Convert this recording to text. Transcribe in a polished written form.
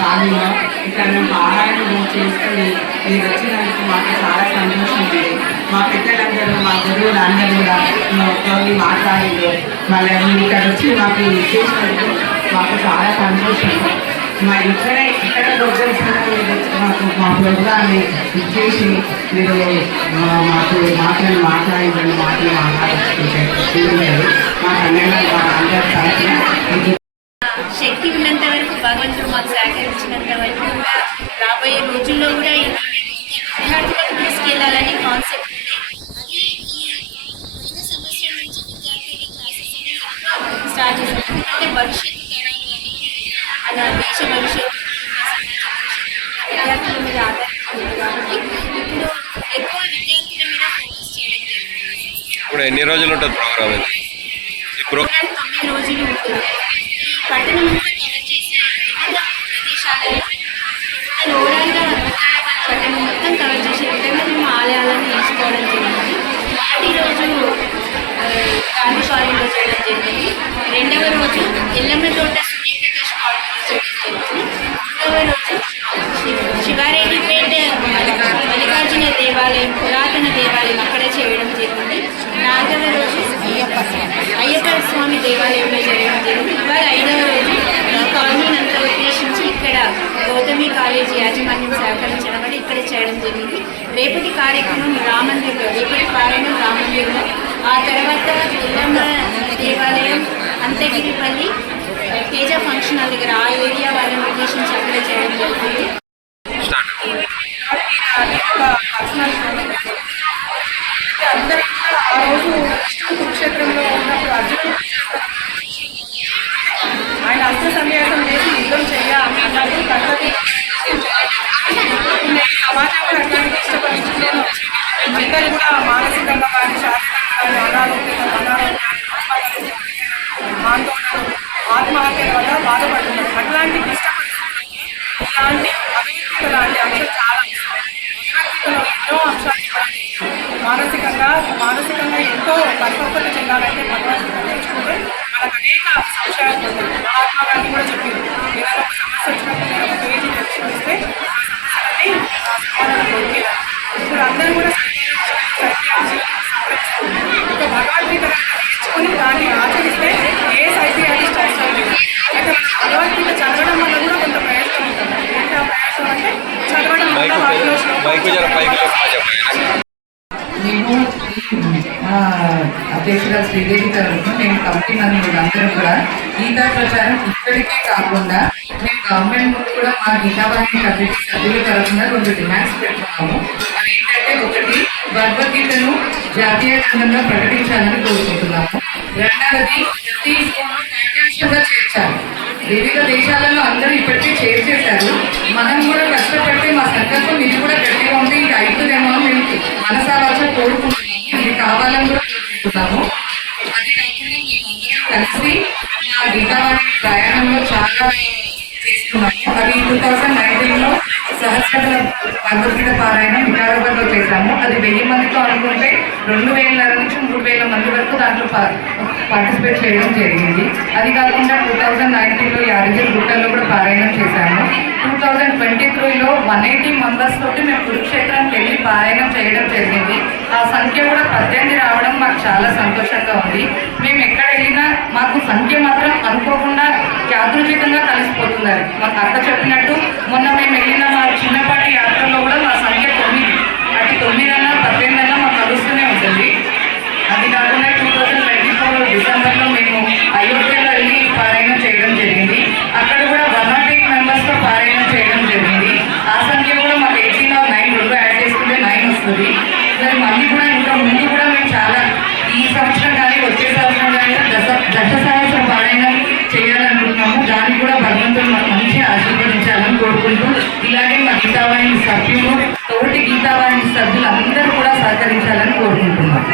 కాలంలో ఇక్కడ మేము పారాయణం చేసుకొని మీరు వచ్చినందుకు మాకు చాలా సంతోషం ఉంది. మా పెద్దలందరూ మా గురువులు అందరూ కూడా తోని మాట్లాడారు. మళ్ళీ మీరు ఇక్కడ వచ్చి మాకు చేసినందుకు మాకు చాలా సంతోషం. మా ఇక్కడ మాకు మా ప్రోగ్రాన్ని ఇచ్చేసి మీరు మాకు మాటలు మాట్లాడిందని మాటలు మాట్లాడుతుంటారు. మాకు అన్నయ్య మా అందరి తరఫున శక్తి ఉన్నంత వరకు భగవంతుడు మాకు సహకరించినంత వరకు కూడా రాబోయే రోజుల్లో కూడా విద్యార్థులకు తీసుకెళ్లాలని కాన్సెప్ట్ ఉంది. అది సంవత్సరం నుంచి విద్యార్థుల క్లాసెస్ స్టార్ట్ చేశారు. అంటే భవిష్యత్తు అలా దేశ భవిష్యత్తు విద్యార్థుల మీద ఆధారపడుతుంది కాబట్టి ఇప్పుడు ఎక్కువ విద్యార్థుల మీద ఫోకస్ చేయడం జరుగుతుంది. ఇప్పుడు ఎన్ని రోజులు ఉంటుంది ప్రోగ్రామ్? ఈ ప్రోగ్రామ్ 9 రోజులు ఉంటుంది. ఈ పట్టణం అంతా కవర్ చేసి వివిధ ప్రదేశాలలో ఓవరాల్గా పట్టణం మొత్తం కవర్ చేసే విధంగా మేము ఆలయాలను ఎంచుకోవడం జరిగింది. మొదటి రోజు గాంధీ కాలనీలో చేయడం జరిగింది. రెండవ రోజు ఎల్లమ్మ తోట సూర్యప్రకాష్ కాలనీలో చేయడం జరిగింది. మూడవ రోజు శివారెడ్డిపేట మల్లికార్జున దేవాలయం పురాతన దేవాలయం అక్కడ చేయడం జరిగింది. నాలుగవ రోజు అయ్యప్ప స్వామి దేవాలయంలో చేయడం జరిగింది. ఇవాళ 5వ రోజు ఈ కాలనీని అంతా ఉద్దేశించి ఇక్కడ గౌతమి కాలేజీ యాజమాన్యం సహకరించడం వల్ల ఇక్కడ చేయడం జరిగింది. రేపటి కార్యక్రమం రామందిర్లో, రేపటి పారాయణం రామందిర్లో, ఆ తర్వాత ఎల్లమ్మ దేవాలయం అంతగిరిపల్లి తేజ ఫంక్షన్ హాల్ దగ్గర ఆ ఏరియా వాళ్ళని ఉద్దేశించి అక్కడ చేయడం జరుగుతుంది. అందరూ ఆ రోజు కురుక్షేత్రంలో ఉన్నప్పుడు అర్జునుడు ఆయన అస్త్ర సన్యాసం చేసి యుద్ధం చేయాలన్నది పద్ధతి. సమాజం కూడా అట్లాంటి ఇష్టపరిచయం అందరూ కూడా మానసికంగా కానీ శారీరకంగా కానీ ఆందోళనలు ఆత్మహత్యల వల్ల బాధపడుతున్నారు. అట్లాంటి ఇలాంటి అభివృద్ధి లాంటి అంశాలు చాలా అభివృద్ధిలో ఎన్నో అంశాలు మానసికంగా ఎంతో పరిపక్వత చెందాలంటే భగవంతుడు నేర్చుకుంటే మనకు అనేక సంశయాలు ఉంటాయి. మహాత్మా గాంధీ కూడా చెప్పింది, ఏదైనా ఒక సమస్య వచ్చినప్పుడు నేను ఒక పేజీ నేర్చుకొస్తే ఆ సమస్యలని సమాధానం దొరికేదాన్ని. ఇప్పుడు అందరూ కూడా ఒక భగవద్గీత నేర్చుకుని దాన్ని ఆచరిస్తే ఏ సైకియాలజిస్ట్ అవసరం లేదు. అయితే మనం భగవద్గీత చదవడం వల్ల కూడా కొంత ప్రయత్నం ఉంటుంది. ఏంటి ఆ ప్రయత్నం అంటే చదవడం వల్ల వాటిలో మేము అధ్యక్షురాలు శ్రీదేవి తరఫున నేను కమిటీ మెంబర్లు అందరూ కూడా గీతా ప్రచారం ఇక్కడికే కాకుండా మేము గవర్నమెంట్ ముందు కూడా మా గీతావాహిని కమిటీ సభ్యుల తరఫున 2 డిమాండ్స్ పెట్టుకున్నాము. అవి ఏంటంటే, ఒకటి భగవద్గీతను జాతీయ గ్రంథంగా ప్రకటించాలని కోరుకుంటున్నాము. రెండవది ప్రతి స్కూల్లో పాఠ్యాంశంగా చేర్చాలి. వివిధ దేశాలలో అందరూ ఇప్పటికే చేర్చేశారు. మనం కూడా కష్టపడితే మా సంకల్పం ఇది కూడా గట్టిగా ఉంది, ఇది అవుతుందేమో మేము మనసావాచ కోరుకుంటున్నాము. ఇది కావాలని కూడా కోరుకుంటున్నాము. అది కాకుండా మేమందరం కలిసి మా గీతావాహిని ప్రయాణంలో చాలా చేస్తున్నాము. అది 2019లో సహస్ర భగవద్గీత పారాయణం వికారాబాద్లో చేశాము. అది 1000 మందితో అనుకుంటే 2000 నుంచి 3000 మంది వరకు దాంట్లో పార్టిసిపేట్ చేయడం జరిగింది. అది కాకుండా 2019లో యాదగిరి గుట్టల్లో కూడా పారాయణం చేశాము. 2023లో 180 మెంబర్స్ తోటి మేము కురుక్షేత్రానికి వెళ్ళి పారాయణం చేయడం జరిగింది. ఆ సంఖ్య కూడా 18 రావడం మాకు చాలా సంతోషంగా ఉంది. మేము ఎక్కడ వెళ్ళినా మాకు సంఖ్య మాత్రం అనుకోకుండా యాదృచ్ఛికంగా కలిసిపోతుంది. మాకు అక్క చెప్పినట్టు మొన్న మేము వెళ్ళిన మా చిన్నపాటి యాత్రలో కూడా మా సంఖ్య 9. అటు 9 అన్నా 18 అన్నా మాకు కలుస్తూనే ఉంటుంది. అది కాకుండా 2024 డిసెంబర్లో మేము అయోధ్యలో వెళ్ళి పారాయణం చేయడం జరిగింది. అక్కడ కూడా 108 మెంబర్స్తో పారాయణం చేయడం జరిగింది. ఆ సంఖ్య కూడా మాకు 18 or 9 2 యాడ్ చేసుకుంటే 9 వస్తుంది. మరి మళ్ళీ కూడా ఇంకా ముందు కూడా మేము చాలా ఈ సంవత్సరం కానీ వచ్చే సంవత్సరం కానీ దశ సహస్ర పారాయణం చేయాలనుకుంటున్నాము. దానికి కూడా భగవంతుడు మాకు మంచి ఆశీర్వదించాలని కోరుకుంటూ, ఇలాగే మా గీతావాహిని సభ్యులు, తోటి గీతావాహిని సభ్యులు అందరూ కూడా సహకరించాలని కోరుకుంటున్నాం.